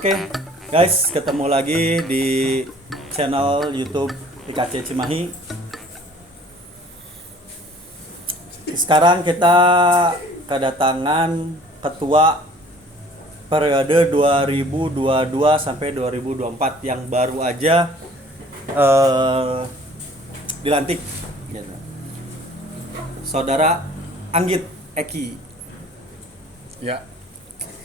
Oke, guys, ketemu lagi di channel YouTube IKC Cimahi. Sekarang kita kedatangan ketua periode 2022 sampai 2024 yang baru aja dilantik, gitu. Saudara Anggit Eki. Ya,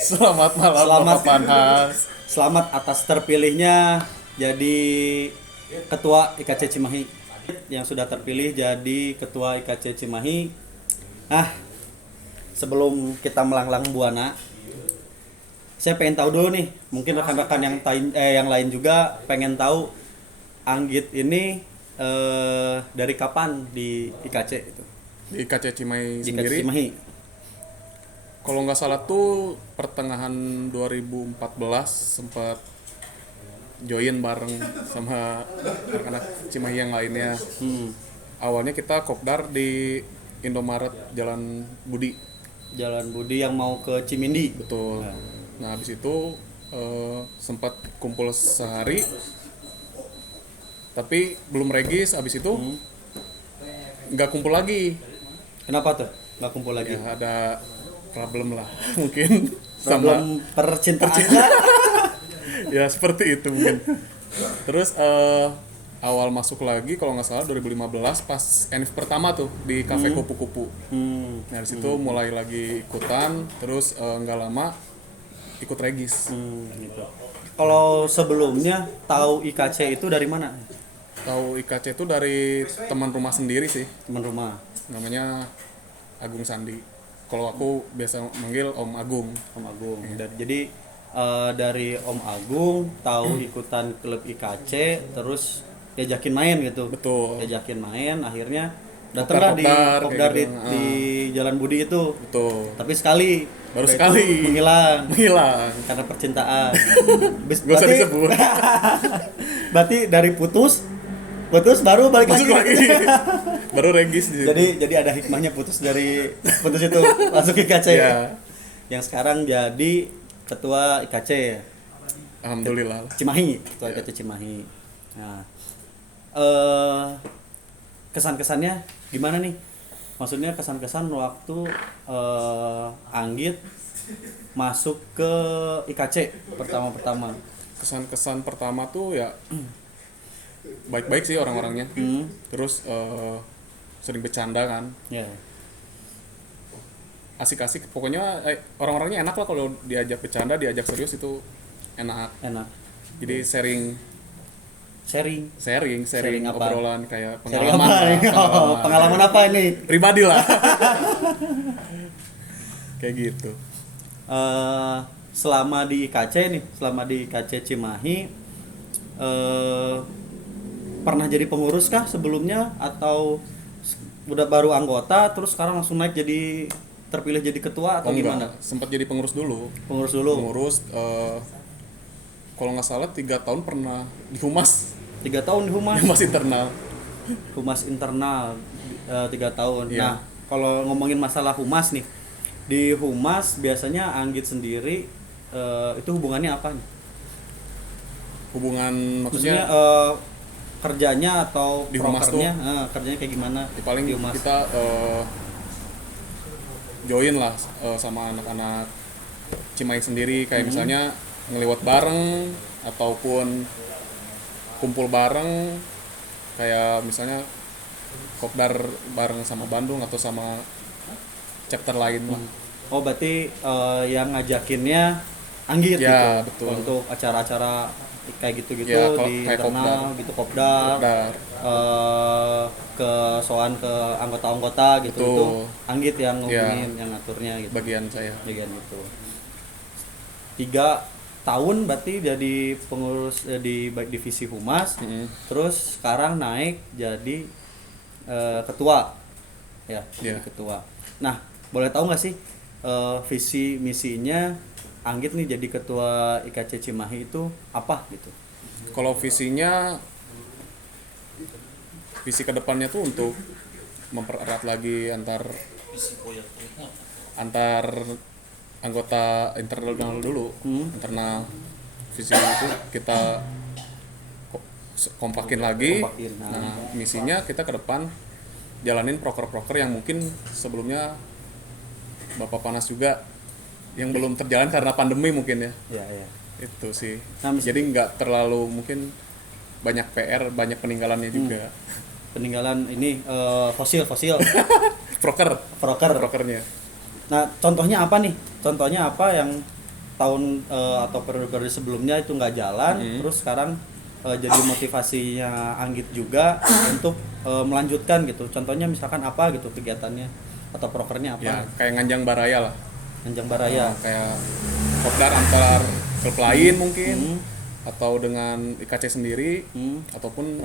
selamat malam Bapak Panhas. Selamat atas terpilihnya jadi Ketua IKC Cimahi. Yang sudah terpilih jadi Ketua IKC Cimahi. Sebelum kita melanglang buana, saya pengen tahu dulu nih, mungkin rekan-rekan yang lain juga pengen tahu Anggit ini dari kapan di IKC itu? Di IKC Cimahi Di IKC sendiri, Cimahi. kalau nggak salah tuh pertengahan 2014 sempat join bareng sama anak-anak Cimahi yang lainnya. Awalnya kita kopdar di Indomaret Jalan Budi. Jalan Budi yang mau ke Cimindi. Betul. Nah, habis itu sempat kumpul sehari, tapi belum regis. Habis itu nggak kumpul lagi. Kenapa tuh? Nggak kumpul lagi? Ya, ada problem lah mungkin Problem percintaan. Ya seperti itu mungkin. Terus awal masuk lagi kalau nggak salah 2015 pas Enif pertama tuh di kafe kupu-kupu. Nah, dari situ mulai lagi ikutan, terus nggak lama ikut regis. Gitu. Kalau sebelumnya tahu IKC itu dari mana? Tahu IKC itu dari teman rumah sendiri sih, Teman rumah. namanya Agung Sandi. Kalau aku biasa manggil Om Agung. Om Agung. Jadi dari Om Agung tahu ikutan klub IKC, terus diajakin main gitu. Betul. Diajakin main, akhirnya datanglah di Kopdar, kopdar kayak gitu. di Jalan Budi itu. Betul. Tapi sekali. Baru udah sekali. itu menghilang Hilang. karena percintaan. Gak usah disebut. Berarti dari putus baru balik Masuk lagi. lagi. Baru regis di situ. Jadi ada hikmahnya putus itu masuk IKC. Ya. Yang sekarang jadi ketua IKC ya. Alhamdulillah. Cimahi, ketua IKC Cimahi. Nah, kesan-kesannya gimana nih? Maksudnya kesan-kesan waktu Anggit masuk ke IKC pertama-pertama. Kesan-kesan pertama tuh ya baik-baik sih orang-orangnya. Terus sering bercanda kan. Ya. Asik-asik. Pokoknya orang-orangnya enak lah kalau diajak bercanda, diajak serius itu enak. Enak. Jadi sharing apa? obrolan kayak Sharing pengalaman. apa nih? Pengalaman apa ini? Pribadi lah. Kayak gitu. Selama di IKC Cimahi, pernah jadi pengurus kah sebelumnya atau udah baru anggota terus sekarang langsung naik jadi terpilih jadi ketua atau gimana? Sempat jadi pengurus dulu. Pengurus dulu. Pengurus kalau nggak salah 3 tahun pernah di Humas. 3 tahun di Humas. Humas internal. Humas internal 3 tahun. Iya. Nah, kalau ngomongin masalah Humas nih, di Humas biasanya Anggit sendiri itu hubungannya apa nih? Hubungan Maksudnya maksudnya kerjanya atau di Humas prokernya, kerjanya kayak gimana? paling di Humas. kita join lah sama anak-anak Cimahi sendiri kayak misalnya ngeliwat bareng ataupun kumpul bareng kayak misalnya kopdar bareng sama Bandung atau sama chapter lain lah. Oh, berarti yang ngajakinnya Anggit Ya, gitu. betul. Untuk acara-acara kayak gitu-gitu Ya, di kayak internal gitu, kopdar. Kopdar. Ke soal ke anggota-anggota gitu. Betul. Itu Anggit yang Ya. ngomongin, yang ngaturnya gitu. Bagian saya. Bagian itu. 3 tahun berarti jadi pengurus di divisi Humas. Terus sekarang naik jadi ketua. Ya, jadi ketua. Nah, boleh tahu nggak sih visi misinya Anggit nih jadi ketua IKC Cimahi itu apa gitu? Kalau visi kedepannya tuh untuk mempererat lagi antar anggota internal dulu, internal. divisi itu kita kompakin lagi. Kompakin, Nah, misinya kita ke depan jalanin proker-proker yang mungkin sebelumnya Bapak Panas juga yang belum terjalan karena pandemi mungkin ya. Iya, iya. Itu sih. Nah, Jadi nggak terlalu mungkin banyak PR, banyak peninggalannya juga. Peninggalan ini fosil Proker, proker. prokernya. Nah, contohnya apa nih? Contohnya apa yang tahun atau periode sebelumnya itu nggak jalan, terus sekarang jadi motivasinya Anggit juga untuk melanjutkan gitu. Contohnya misalkan apa gitu kegiatannya atau prokernya apa? Ya, kayak Nganjang Baraya lah. Anjang Baraya. Kayak kopdar antar klub lain mungkin atau dengan IKC sendiri ataupun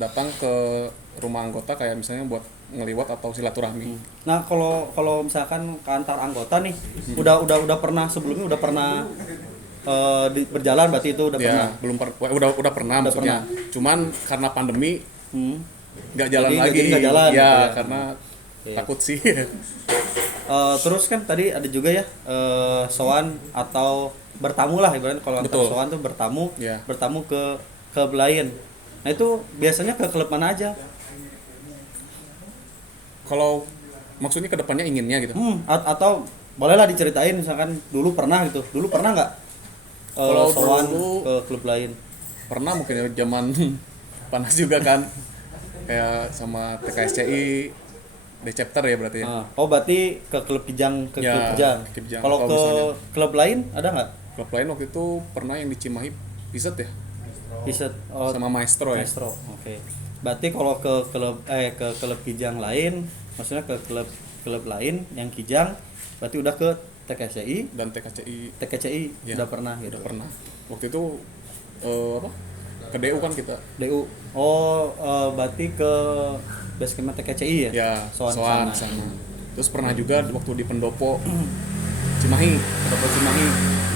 datang ke rumah anggota kayak misalnya buat ngeliwat atau silaturahmi. Nah, kalau misalkan ke antar anggota nih, udah pernah sebelumnya udah pernah berjalan berarti itu udah Ya, pernah. udah pernah maksudnya. Cuman karena pandemi nggak jalan Jadi lagi. nggak jalan ya, gitu ya. karena Iya. takut sih. Terus kan tadi ada juga ya sowan atau bertamu lah ibaratnya kalau antar Betul. sowan tuh bertamu, Ya. bertamu ke klub lain. Nah, itu biasanya ke klub mana aja? Kalau maksudnya kedepannya inginnya gitu. Atau bolehlah diceritain misalkan dulu pernah nggak Kalau sowan dulu- ke klub lain? Pernah mungkin ya zaman panas juga kan. Kayak sama TKSCI D-chapter ya berarti ya. Berarti ke klub Kijang, ke Ya, klub Kijang. Kijang. Kalau Atau ke misalnya- klub lain ada nggak? Klub lain waktu itu pernah yang di Cimahi Piset ya. Bisa Sama Maestro ya. Maestro. Oke. Berarti kalau ke klub Kijang lain, maksudnya ke klub lain yang Kijang, berarti udah ke TKCI, Dan TKCI ya, udah pernah gitu. udah pernah. Waktu itu apa? Ke DU kan kita. DU. Berarti ke basecamp TKCI ya? Ya, Soan soan sana. sana. Terus pernah juga waktu di Pendopo Cimahi, Pendopo Cimahi.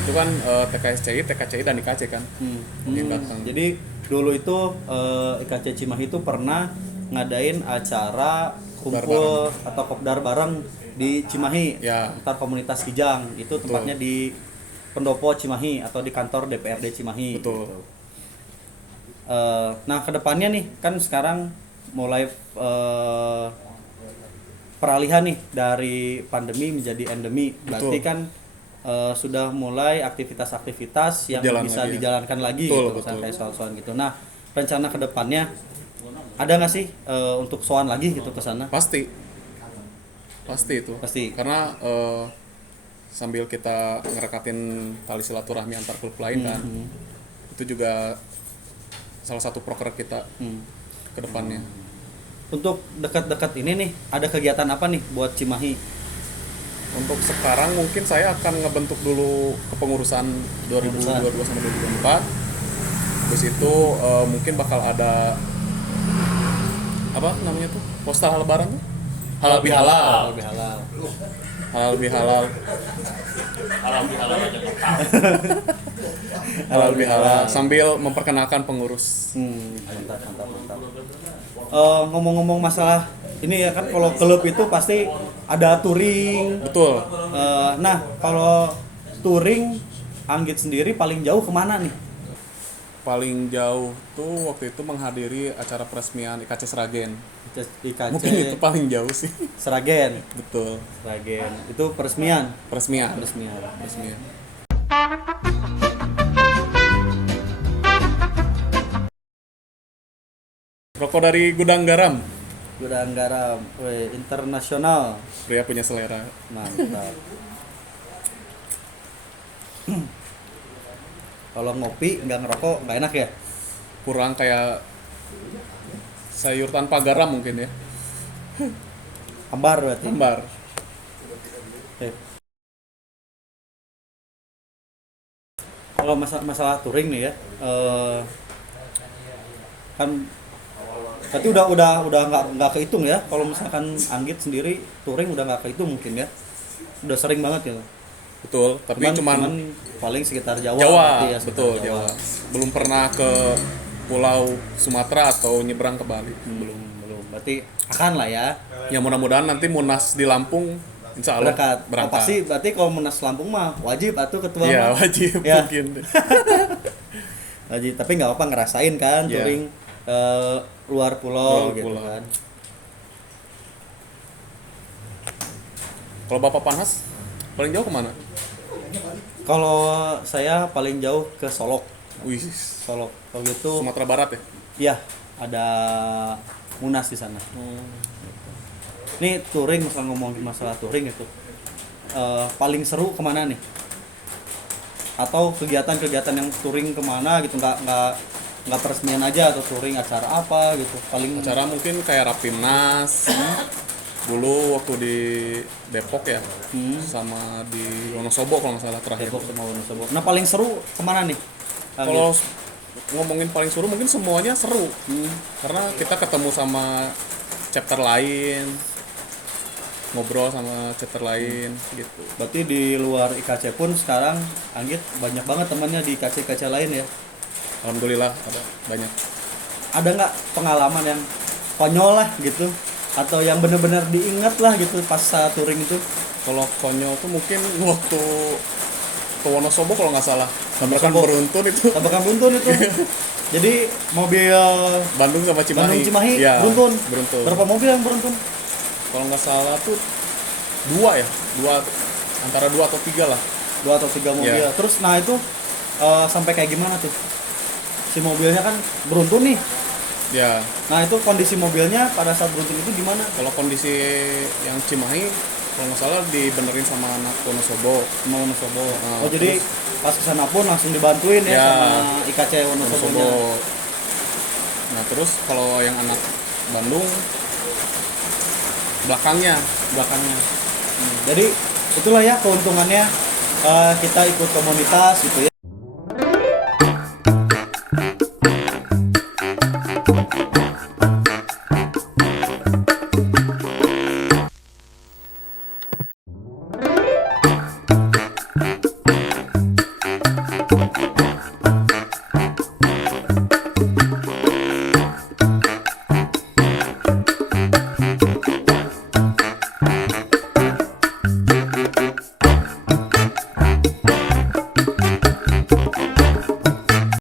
Itu kan TKCI dan IKC kan yang datang. Jadi dulu itu IKC Cimahi itu pernah ngadain acara kumpul atau kopdar bareng di Cimahi, Ya. antar komunitas Kijang. Itu tempatnya di Pendopo Cimahi atau di kantor DPRD Cimahi. Betul. Gitu. Nah, kedepannya nih kan sekarang mulai peralihan nih dari pandemi menjadi endemi. Berarti Betul. kan sudah mulai aktivitas-aktivitas yang Berjalan bisa lagi ya. dijalankan lagi Betul, gitu, betul. misalnya kayak soal-soal gitu. Nah, rencana kedepannya ada nggak sih untuk soal lagi gitu ke sana? Pasti itu. Pasti. Karena sambil kita ngerekatin tali silaturahmi antar klub lain kan. Itu juga salah satu proker kita ke depannya. Untuk dekat-dekat ini nih, ada kegiatan apa nih buat Cimahi? Untuk sekarang mungkin saya akan ngebentuk dulu kepengurusan 2022 sampai 2024. Terus itu mungkin bakal ada apa namanya tuh? Postal lebaran tuh? Halal bihalal. Lebih halal. Halal bihalal. Halal bihalal aja kota. Halal bihalal sambil memperkenalkan pengurus. Mantap. Ngomong-ngomong masalah ini ya kan, kalau klub itu pasti ada touring. Betul. Nah, kalau touring Anggit sendiri paling jauh kemana nih? Paling jauh tuh waktu itu menghadiri acara peresmian IKC Sragen. IKC Mungkin itu paling jauh sih. Sragen. Betul. Sragen. Itu peresmian. Peresmian. Peresmian. Rokok dari Gudang Garam. Gudang Garam, internasional. Pria punya selera. Mantap. Kalau ngopi nggak ngerokok nggak enak ya? Kurang kayak sayur tanpa garam mungkin ya. Hambar berarti. Hambar. Eh. Kalau masalah touring nih ya, kan berarti udah nggak kehitung ya. Kalau misalkan Anggit sendiri touring udah nggak kehitung mungkin ya, udah sering banget ya. Betul, tapi cuman paling sekitar Jawa. Jawa, berarti ya, sekitar betul Jawa. Belum pernah ke Pulau Sumatera atau nyebrang ke Bali. Belum. Berarti akan lah ya. Ya mudah-mudahan nanti Munas di Lampung insya Allah Berangkat. berangkat. Pasti berarti kalau Munas Lampung mah wajib atuh ketua. Iya mah. wajib Ya. mungkin. Tapi nggak apa-apa ngerasain kan Iya. touring luar pulau Luar gitu pulau. kan. Kalau Bapak Panhas paling jauh kemana? Kalau saya paling jauh ke Solok. Wih, Solok. Kalau gitu Sumatera Barat ya? ya ada Munas di sana. Nih touring, misalnya ngomongin masalah touring itu paling seru kemana nih? Atau kegiatan-kegiatan yang touring kemana gitu, nggak peresmian aja, atau touring acara apa gitu paling Acara mungkin kayak Rapimnas dulu waktu di Depok ya, sama di Wonosobo kalau nggak salah terakhir. Depok sama Wonosobo. Nah paling seru kemana nih? Kalau ngomongin paling seru mungkin semuanya seru, karena kita ketemu sama chapter lain, ngobrol sama chapter lain gitu. Berarti di luar IKC pun sekarang Anggit banyak banget temannya di IKC lain ya. Alhamdulillah ada banyak. Ada nggak pengalaman yang konyol lah gitu, atau yang bener-bener diingat lah gitu pas saat touring itu? Kalau konyol tuh mungkin waktu ke Wonosobo kalau nggak salah, tabrakan Wonosobo. beruntun itu. Tabrakan beruntun itu. Jadi mobil Bandung sama Cimahi. Bandung Cimahi Ya, beruntun. beruntun. Berapa mobil yang beruntun? Kalau nggak salah tuh dua ya, antara dua atau tiga lah. 2 atau 3 mobil. Iya. Terus nah itu sampai kayak gimana tuh? Si mobilnya kan beruntun nih. Ya, Nah itu kondisi mobilnya pada saat beruntun itu gimana? kalau kondisi yang Cimahi kalau nggak salah dibenerin sama anak Wonosobo. Sama Wonosobo. Nah, Oh jadi pas kesana pun langsung dibantuin ya, Ya, sama IKC Wonosobonya. Wonosobo. Nah terus kalau yang anak Bandung belakangnya Jadi itulah ya keuntungannya kita ikut komunitas gitu ya.